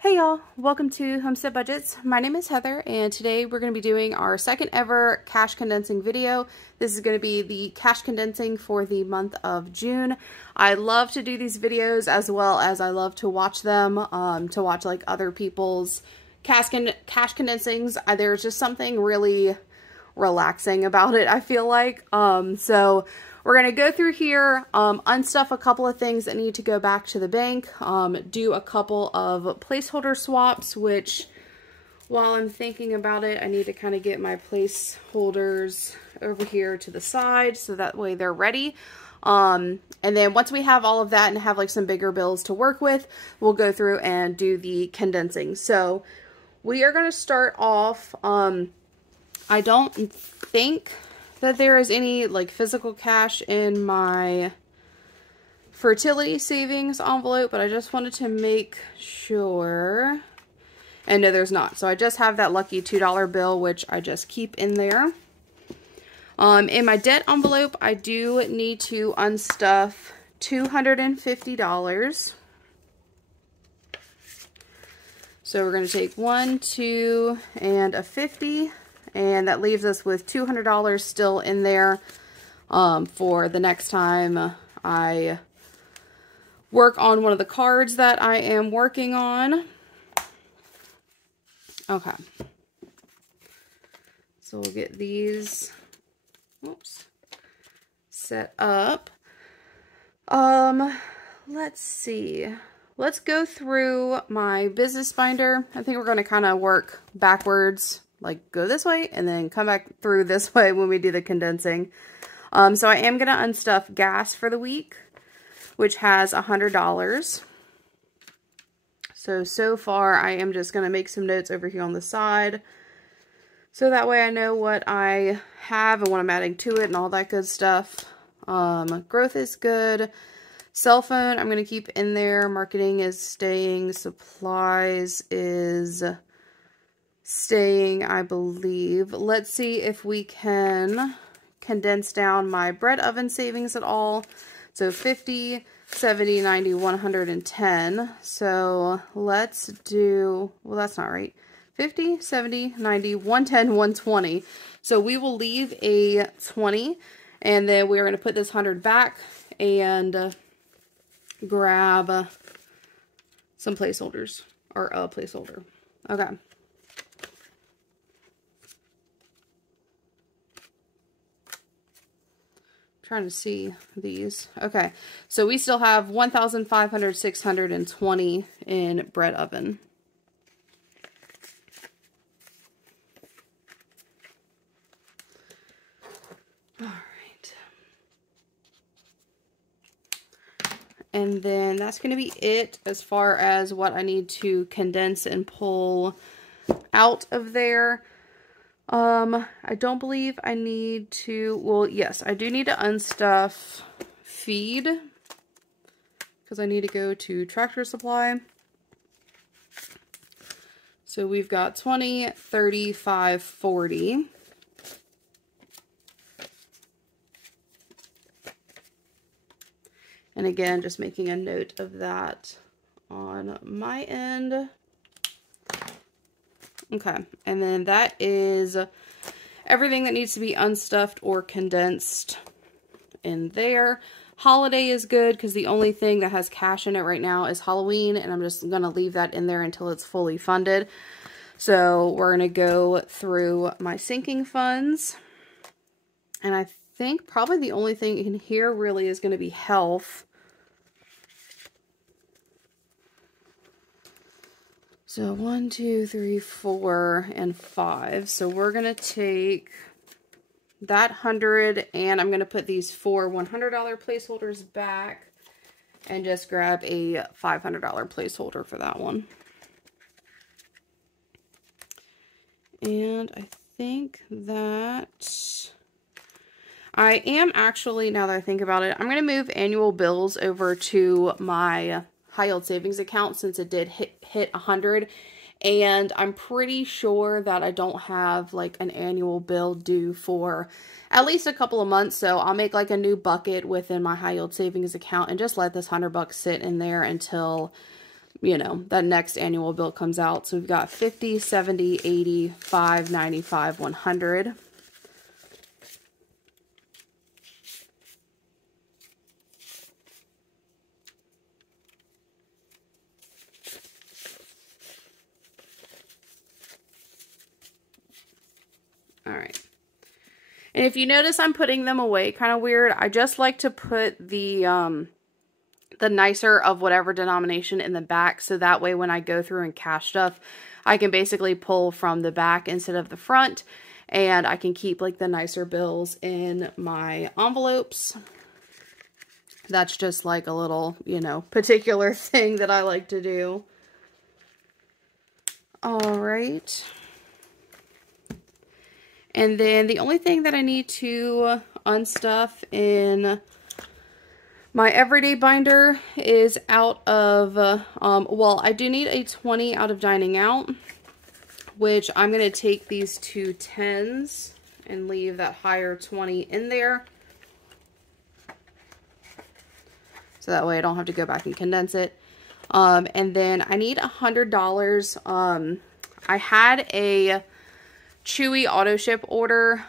Hey y'all, welcome to Homestead Budgets. My name is Heather and today we're going to be doing our second ever cash condensing video. This is going to be the cash condensing for the month of June. I love to do these videos as well as I love to watch them, to watch like other people's cash condensings. There's just something really relaxing about it, I feel like. So we're going to go through here, unstuff a couple of things that need to go back to the bank, do a couple of placeholder swaps, which while I'm thinking about it, I need to kind of get my placeholders over here to the side so that way they're ready. And then once we have all of that and have like some bigger bills to work with, we'll go through and do the condensing. So we are going to start off, I don't think that there is any like physical cash in my fertility savings envelope, but I just wanted to make sure. And no, there's not. So I just have that lucky $2 bill, which I just keep in there. In my debt envelope, I do need to unstuff $250. So we're going to take 1, 2, and a 50. And that leaves us with $200 still in there for the next time I work on one of the cards that I am working on. Okay. So we'll get these set up. Let's see. Let's go through my business binder. I think we're going to kind of work backwards. Like go this way and then come back through this way when we do the condensing. So I am going to unstuff gas for the week, which has $100. So far I am just going to make some notes over here on the side. So that way I know what I have and what I'm adding to it and all that good stuff. Growth is good. Cell phone I'm going to keep in there. Marketing is staying. Supplies is staying, I believe. Let's see if we can condense down my bread oven savings at all. So 50, 70, 90, 110. So let's do, well, that's not right. 50, 70, 90, 110, 120. So we will leave a 20 and then we're going to put this 100 back and grab some placeholders or a placeholder. Okay. Trying to see these. Okay, so we still have 1,500, 620 in bread oven. All right. And then that's going to be it as far as what I need to condense and pull out of there. I don't believe I need to, well, yes, I do need to unstuff feed because I need to go to Tractor Supply. So we've got 20, 35, 40. And again, just making a note of that on my end. Okay, and then that is everything that needs to be unstuffed or condensed in there. Holiday is good because the only thing that has cash in it right now is Halloween, and I'm just going to leave that in there until it's fully funded. So we're going to go through my sinking funds, and I think probably the only thing in here really is going to be health. So 1, 2, 3, 4, and 5. So we're going to take that 100 and I'm going to put these 4 $100 placeholders back and just grab a $500 placeholder for that one. And I think that I am actually, now that I think about it, I'm going to move annual bills over to my high yield savings account since it did hit 100, and I'm pretty sure that I don't have like an annual bill due for at least a couple of months. So I'll make like a new bucket within my high yield savings account and just let this $100 sit in there until you know, that next annual bill comes out. So we've got 50, 70, 80, 5, 95, 100. All right. And if you notice, I'm putting them away kind of weird. I just like to put the nicer of whatever denomination in the back, so that way when I go through and cash stuff, I can basically pull from the back instead of the front, and I can keep like the nicer bills in my envelopes. That's just like a little, you know, particular thing that I like to do. All right. And then the only thing that I need to unstuff in my everyday binder is out of, well, I do need a 20 out of dining out, which I'm going to take these two 10s and leave that higher 20 in there. So that way I don't have to go back and condense it. And then I need $100. I had a Chewy auto ship order,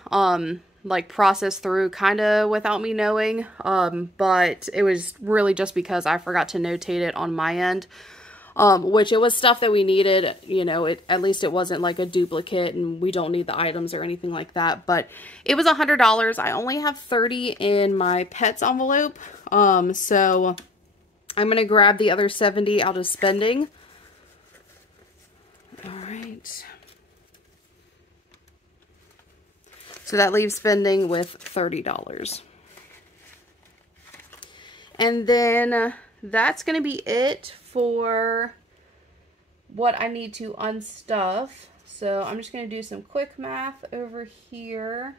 like processed through kind of without me knowing, but it was really just because I forgot to notate it on my end, which it was stuff that we needed, you know, at least it wasn't like a duplicate and we don't need the items or anything like that, but it was $100. I only have 30 in my pets envelope, so I'm going to grab the other 70 out of spending. All right. So that leaves spending with $30. And then that's going to be it for what I need to unstuff. So I'm just going to do some quick math over here.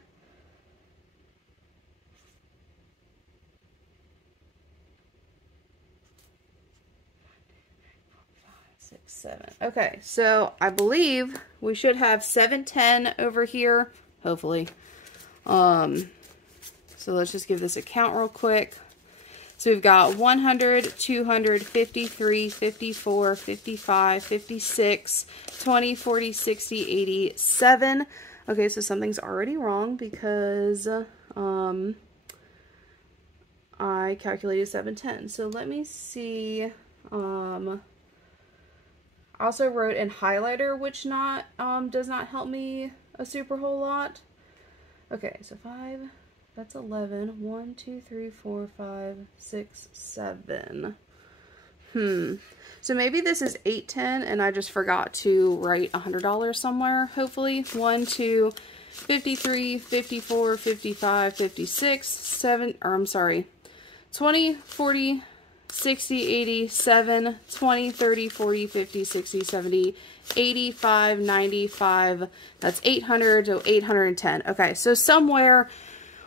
Okay, so I believe we should have 710 over here, hopefully. So let's just give this a count real quick. So we've got 100, 200, 53, 54, 55, 56, 20, 40, 60, 80, 7. Okay, so something's already wrong because I calculated 710. So let me see. I also wrote in highlighter, which does not help me a super whole lot. Okay, so 5, that's 11. 1, 2, 3, 4, 5, 6, 7. So maybe this is 810 and I just forgot to write $100 somewhere, hopefully. 1, 2, 53, 54, 55, 56, 7, or I'm sorry, 20, 40, 60, 80, 7, 20, 30, 40, 50, 60, 70, 85, 95, that's 800, so 810. Okay, so somewhere,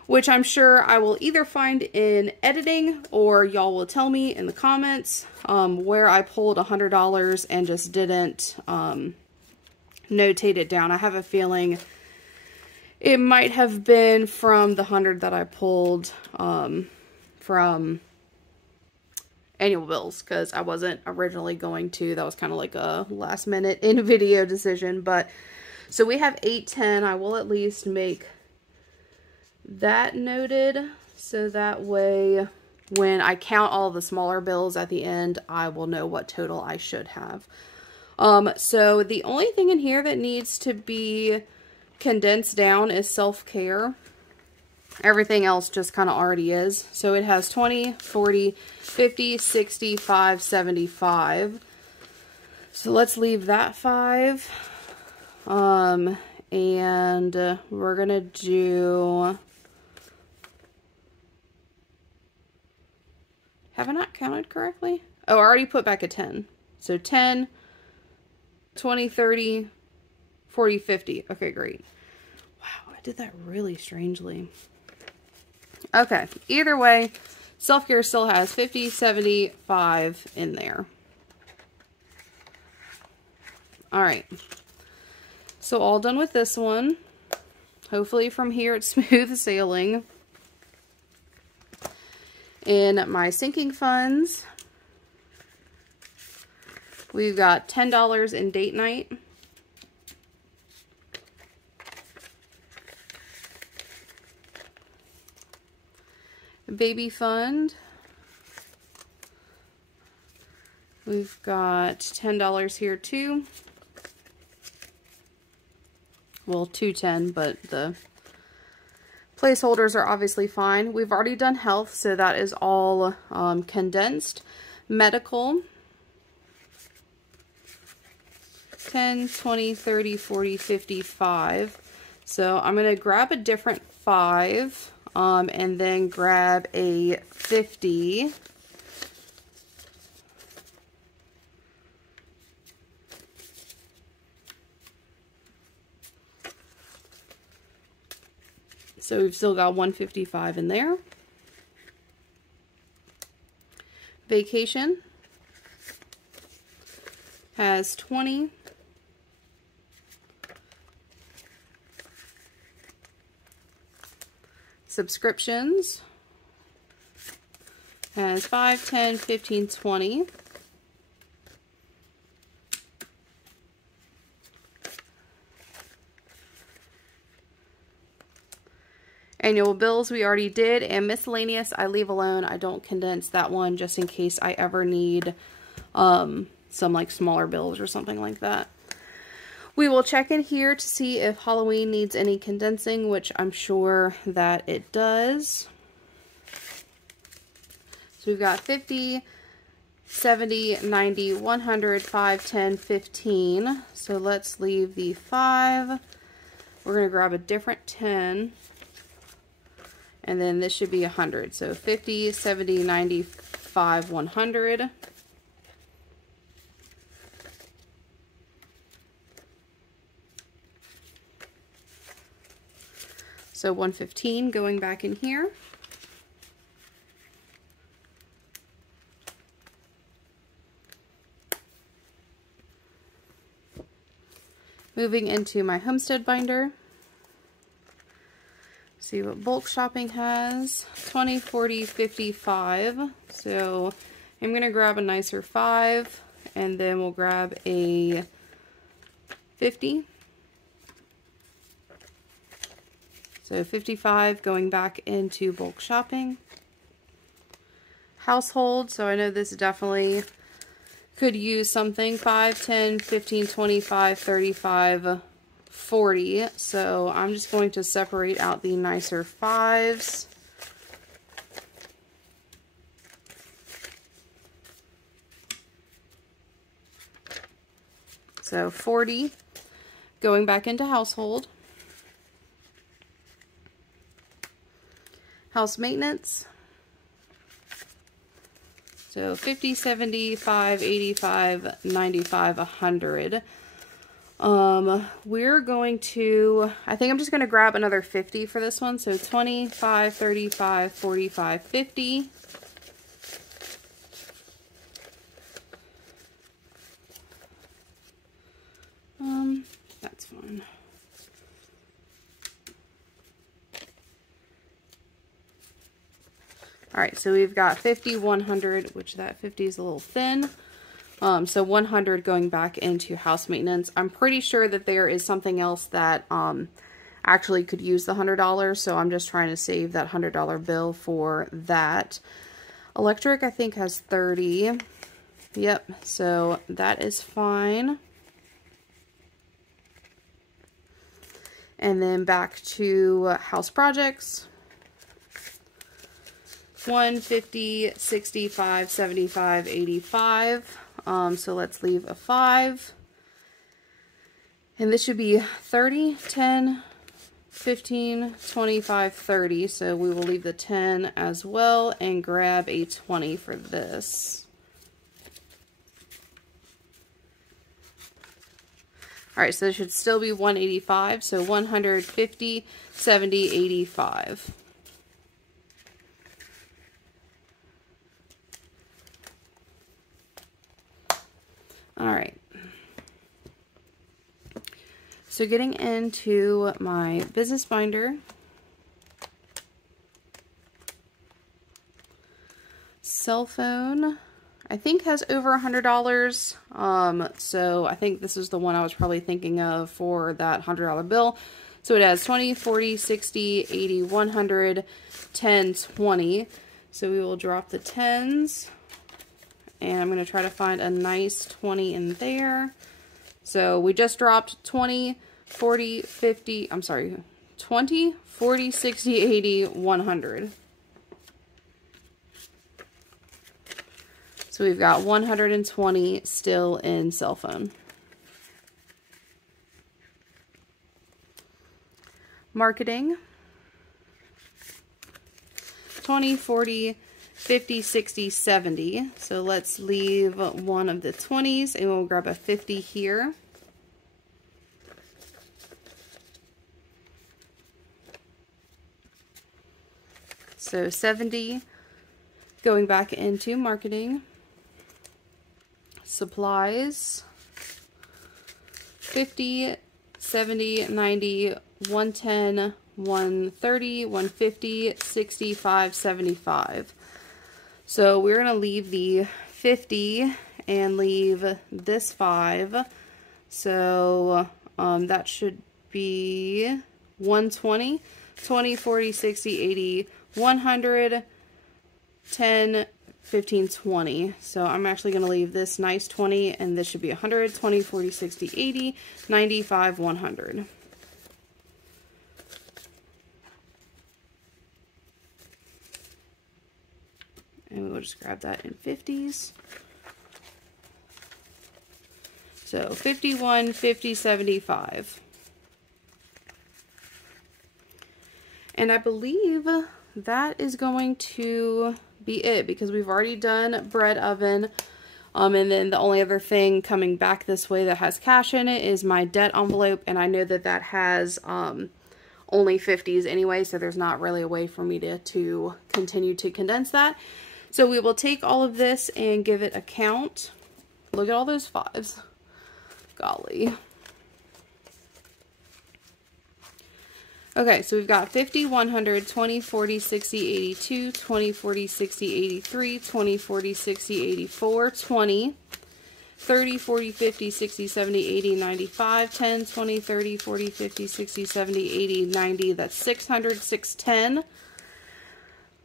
which I'm sure I will either find in editing or y'all will tell me in the comments, where I pulled $100 and just didn't notate it down. I have a feeling it might have been from the 100 that I pulled from annual bills, because I wasn't originally going to. That was kind of like a last minute in video decision. But so we have 810. I will at least make that noted, so that way when I count all the smaller bills at the end, I will know what total I should have. So the only thing in here that needs to be condensed down is self-care. Everything else just kind of already is. So it has 20, 40, 50, 60, 5, 75. So let's leave that 5. And we're going to do... Have I not counted correctly? Oh, I already put back a 10. So 10, 20, 30, 40, 50. Okay, great. Wow, I did that really strangely. Okay, either way, self-care still has 50, 75 in there. All right. So all done with this one. Hopefully from here it's smooth sailing. In my sinking funds, We've got $10 in date night. Baby fund. We've got $10 here too. Well, $2.10, but the placeholders are obviously fine. We've already done health, so that is all condensed. Medical. 10, 20, 30, 40, 55. So I'm going to grab a different 5 and then grab a 50. So we've still got 155 in there. Vacation has 20. Subscriptions has 5, 10, 15, 20. Annual bills we already did, and miscellaneous I leave alone. I don't condense that one just in case I ever need some like smaller bills or something like that. We will check in here to see if Halloween needs any condensing, which I'm sure that it does. So we've got 50, 70, 90, 100, 5, 10, 15. So let's leave the 5. We're going to grab a different 10. And then this should be 100. So 50, 70, 95, 100. So 115 going back in here. Moving into my homestead binder. See what bulk shopping has. 20, 40, 55. So I'm going to grab a nicer 5 and then we'll grab a 50. So 55 going back into bulk shopping. Household, so I know this definitely could use something. 5, 10, 15, 25, 35, 40. So I'm just going to separate out the nicer 5s. So 40 going back into household. House maintenance. So 50, 75, 85, 95, 100. We're going to, I think I'm just going to grab another 50 for this one. So 25, 35, 45, 50. That's fine. Alright, so we've got 50, 100, which that 50 is a little thin. So 100 going back into house maintenance. I'm pretty sure that there is something else that actually could use the $100, so I'm just trying to save that $100 bill for that. Electric, I think, has 30. Yep, so that is fine. And then back to house projects. 150, 65, 75, 85. So let's leave a 5. And this should be 30, 10, 15, 25, 30. So we will leave the 10 as well and grab a 20 for this. Alright, so this should still be 185. So 150, 70, 85. Alright, so getting into my business binder, cell phone, I think has over $100. So I think this is the one I was probably thinking of for that $100 bill. So it has 20, 40, 60, 80, 100, 10, 20. So we will drop the 10s. And I'm going to try to find a nice 20 in there. So we just dropped 20, 40, 50, I'm sorry, 20, 40, 60, 80, 100. So we've got 120 still in cell phone. Marketing. 20, 40, 50, 60, 70. So let's leave one of the 20s and we'll grab a 50 here. So 70 going back into marketing. Supplies. 50, 70, 90, 110, 130, 150, 65, 75. So we're going to leave the 50 and leave this 5. So that should be 120, 20, 40, 60, 80, 100, 10, 15, 20. So I'm actually going to leave this nice 20 and this should be 100, 20, 40, 60, 80, 95, 100. And we'll just grab that in 50s. So 51, 50, 75. And I believe that is going to be it because we've already done bread oven. And then the only other thing coming back this way that has cash in it is my debt envelope. And I know that that has only 50s anyway, so there's not really a way for me to continue to condense that. So we will take all of this and give it a count. Look at all those 5s. Golly. Okay, so we've got 50, 100, 20, 40, 60, 82, 20, 40, 60, 83, 20, 40, 60, 84, 20, 30, 40, 50, 60, 70, 80, 95, 10, 20, 30, 40, 50, 60, 70, 80, 90. That's 600, 610.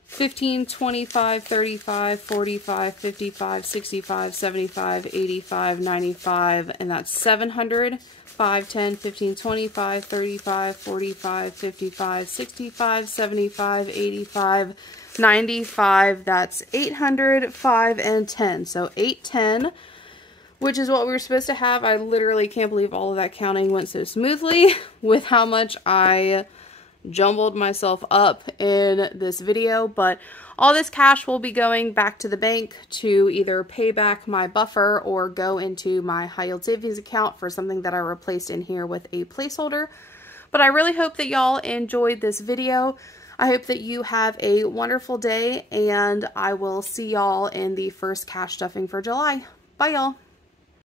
15, 25, 35, 45, 55, 65, 75, 85, 95, and that's 700. 5, 10, 15, 25, 35, 45, 55, 65, 75, 85, 95. That's 800, 5, and 10. So 810, which is what we were supposed to have. I literally can't believe all of that counting went so smoothly with how much I jumbled myself up in this video, but all this cash will be going back to the bank to either pay back my buffer or go into my high yield savings account for something that I replaced in here with a placeholder. But I really hope that y'all enjoyed this video. I hope that you have a wonderful day, and I will see y'all in the first cash stuffing for July. Bye y'all.